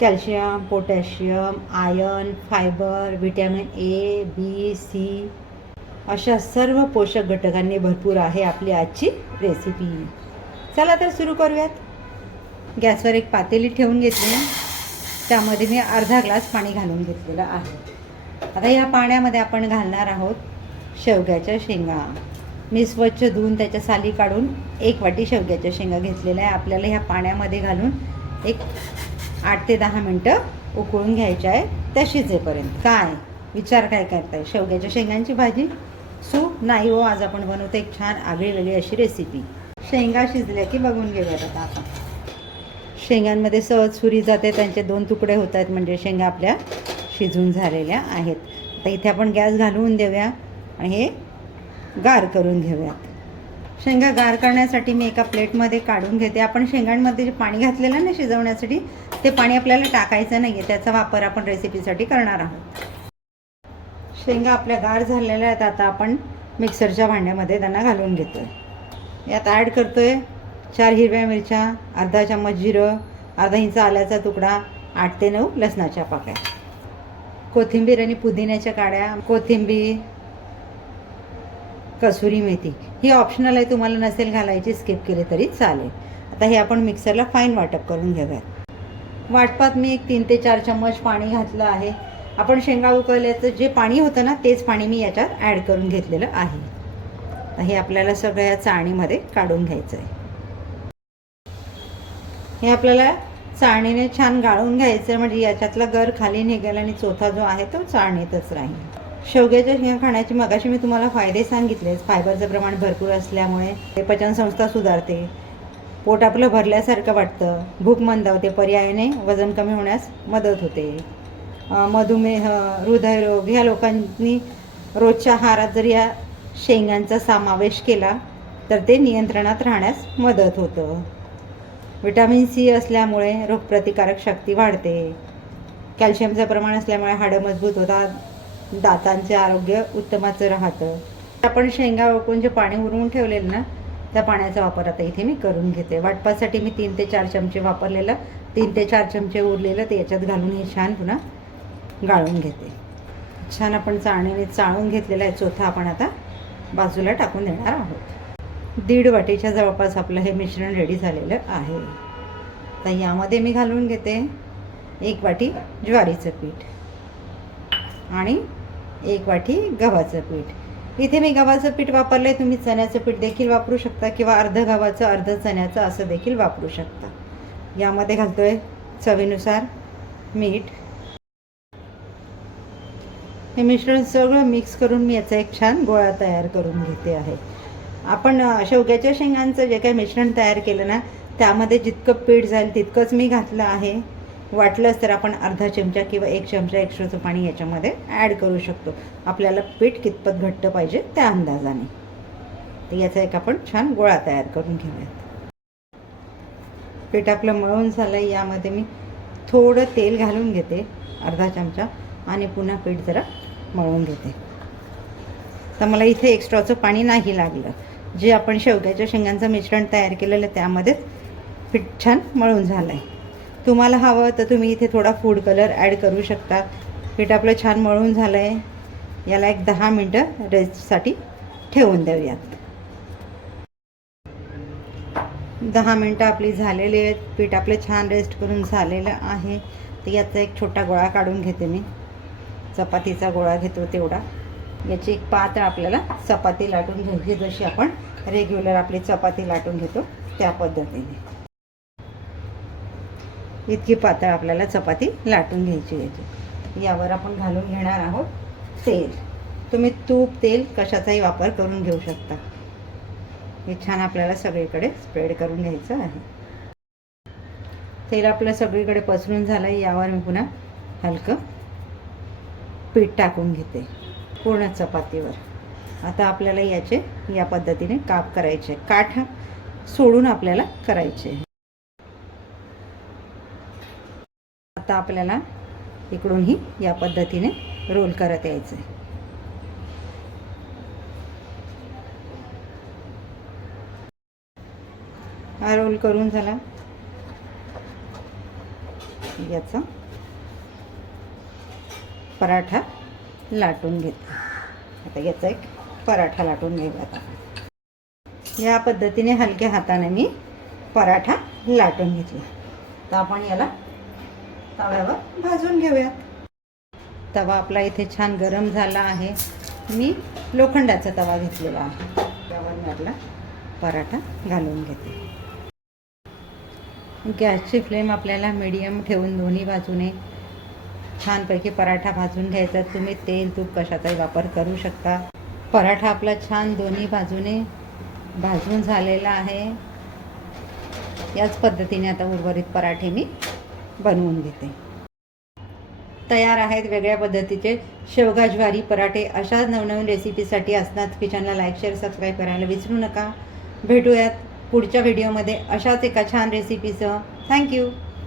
Calcium, potassium, iron, fibre, vitamin A, B, C अशा सर्व पोषक घटकांनी भरपूर आहे आपली आजची रेसिपी. चला तर सुरू करूयात. गॅसवर एक पातेली ठेवून घेतली, त्यामध्ये मी अर्धा ग्लास पाणी घालून घेतलेलं आहे. आता या पाण्यामध्ये आपण घालणार आहोत शेवग्याच्या शेंगा. मी स्वच्छ धुवून त्याच्या साली काढून 1 वाटी शेवग्याच्या शेंगा घेतलेल्या आहे. आपल्याला ह्या पाण्यामध्ये घालून एक 8 ते 10 मिनटं उकळून घ्यायच्या आहे त्या शिजेपर्यंत. काय विचार काय करताय? शेवग्याच्या शेंगांची भाजी? सूप नाही हो, आज आपण बनवतो एक छान आगळीवेगळी अशी रेसिपी. शेंगा शिजल्या की बघून घेऊयात. आता आपण शेंगांमध्ये सहज सुरी जाते, त्यांचे 2 तुकडे होत आहेत, म्हणजे शेंगा आपल्या शिजून झालेल्या आहेत. आता इथे आपण गॅस घालवून देऊया आणि हे गार करून घेऊयात. शेंगा गार करण्यासाठी मी एका प्लेटमध्ये काढून घेते. आपण शेंगांमध्ये जे पाणी घातलेलं ना शिजवण्यासाठी, ते पाणी आपल्याला टाकायचं नाही आहे, त्याचा वापर आपण रेसिपीसाठी करणार आहोत. शेंगा आपल्या गार झालेल्या आहेत. आता आपण मिक्सरच्या भांड्यामध्ये त्यांना घालून घेतो आहे. यात ॲड करतो आहे 4 हिरव्या मिरच्या, अर्धा चम्मच जिरं, अर्धा इंच आल्याचा तुकडा, 8 ते 9 लसणाच्या पाकळ्या, कोथिंबीर आणि पुदिन्याच्या काड्या, कोथिंबीर, कसुरी मेथी. ही ऑप्शनल आहे, तुम्हाला नसेल घालायची स्किप केले तरी चालेल. आता हे आपण मिक्सरला फाईन वाटप करून घेऊयात. वाटपात मी एक 3 ते 4 चम्मच पाणी घातलं आहे. आपण शेंगा उकळल्याचं जे पाणी होतं ना, तेच पाणी मी याच्यात ॲड करून घेतलेलं आहे. तर हे आपल्याला सगळ्या चाळणीमध्ये काढून घ्यायचं आहे. हे आपल्याला चाळणीने छान गाळून घ्यायचं, म्हणजे याच्यातला गर खाली निघेल आणि चोथा जो आहे तो चाळणीतच राहील. शेवग्याच्या शेंगा खाण्याचे मगाशी मी तुम्हाला फायदे सांगितलेच. फायबरचं प्रमाण भरपूर असल्यामुळे ते पचनसंस्था सुधारते, पोट आपलं भरल्यासारखं वाटतं, भूक मंदावते, पर्यायाने वजन कमी होण्यास मदत होते. मधुमेह, हृदयरोग ह्या लोकांनी रोजच्या आहारात जर या शेंगांचा समावेश केला तर ते नियंत्रणात राहण्यास मदत होतं. व्हिटॅमिन सी असल्यामुळे रोगप्रतिकारक शक्ती वाढते. कॅल्शियमचं प्रमाण असल्यामुळे हाडं मजबूत होतात, दातांचे आरोग्य उत्तमाचं राहतं. आपण शेंगा ओळखून जे पाणी उरवून ठेवलेलं ना, त्या पाण्याचा वापर आता इथे मी करून घेते. वाटपासाठी मी 3 ते 4 चमचे वापरलेलं, 3 ते 4 चमचे उरलेलं ते याच्यात घालून हे छान पुन्हा गाळून घेते. छान आपण चाळणीने चाळून घेतलेला आहे चोथा आपण आता बाजूला टाकून देणार आहोत. 1.5 वाटीच्या जवळपास आपलं हे मिश्रण रेडी झालेलं आहे. तर यामध्ये मी घालून घेते 1 वाटी ज्वारीचं पीठ आणि 1 वाटी गव्हाचं पीठ. इथे मी गव्हाचं पीठ वापरलं आहे, तुम्ही चण्याचं पीठ देखील वापरू शकता किंवा अर्ध गव्हाचं अर्ध चण्याचं असं देखील वापरू शकता. यामध्ये घालतो आहे चवीनुसार मीठ. हे मिश्रण सगळं मिक्स करून मी याचा एक छान गोळा तयार करून घेते आहे. आपण शेवग्याच्या शेंगांचं जे काही मिश्रण तयार केलं ना, त्यामध्ये जितकं पीठ जाईल तितकंच मी घातलं आहे. वाटलंच तर आपण अर्धा चमचा किंवा 1 चमचा एक्स्ट्राचं पाणी याच्यामध्ये ॲड करू शकतो, आपल्याला पीठ कितपत घट्ट पाहिजे त्या अंदाजाने. तर याचा एक आपण छान गोळा तयार करून घेऊयात. पीठ आपलं मळून झालं. यामध्ये मी थोडं तेल घालून घेते, अर्धा चमचा, आणि पुन्हा पीठ जरा मळून घेते. तर मला इथे एक्स्ट्राचं पाणी नाही लागलं. जे आपण शेवग्याच्या शेंगांचं मिश्रण तयार केलेलं त्यामध्येच पीठ छान मळून झालं आहे. तुम्हाला हवं तर तुम्ही इथे थोडा फूड कलर ॲड करू शकता. पीठ आपलं छान मळून झालं आहे. याला एक 10 मिनटं रेस्टसाठी ठेवून देऊयात. 10 मिनटं आपली झालेली आहेत. पीठ आपलं छान रेस्ट करून झालेलं आहे. तर याचा एक छोटा गोळा काढून घेते मी. चपातीचा गोळा घेतो तेवढा. याची एक पातळ आपल्याला चपाती लाटून घ्यायची, जशी आपण रेग्युलर आपली चपाती लाटून घेतो त्या पद्धतीने. इतकी पातळ आपल्याला चपाती लाटून घ्यायची याची. यावर आपण घालून घेणार आहोत तेल. तुम्ही तूप, तेल कशाचाही वापर करून घेऊ शकता. हे छान आपल्याला सगळीकडे स्प्रेड करून घ्यायचं आहे. तेल आपलं सगळीकडे पसरून झालं. यावर मी पुन्हा हलकं पीठ टाकून घेते पूर्ण चपातीवर. आता आपल्याला याचे या पद्धतीने काप करायचे, काठ सोडून आपल्याला करायचे. आता आपल्याला इकडूनही या पद्धतीने रोल करत यायचं आहे. हा रोल करून झाला. याचा पराठा लाटून घेते. आता याचा एक पराठा लाटून घेऊयात आता. या पद्धतीने हलक्या हाताने मी पराठा लाटून घेतला. तर आपण याला तव्यावर भाजून घेऊयात. तवा आपला इथे छान गरम झाला आहे. मी लोखंडाचा तवा घेतलेला आहे. त्यावर मी आपला पराठा घालून घेते. गॅसची फ्लेम आपल्याला मीडियम ठेवून दोन्ही बाजूने छानपैकी पराठा भाजून घ्यायचा. तुम्ही तेल तूप कशाचाही वापर करू शकता. पराठा आपला छान दोन्ही बाजूने भाजून झालेला आहे. याच पद्धतीने आता उर्वरित पराठे मी बनवून घेते. तयार आहेत वेगळ्या पद्धतीचे शेवगा ज्वारी पराठे. अशा नवनवीन रेसिपीसाठी असनाथ किचनला लाईक शेअर सबस्क्राईब करायला विसरू नका. भेटूयात पुढच्या व्हिडिओमध्ये अशाच एका छान रेसिपीसह. थँक्यू.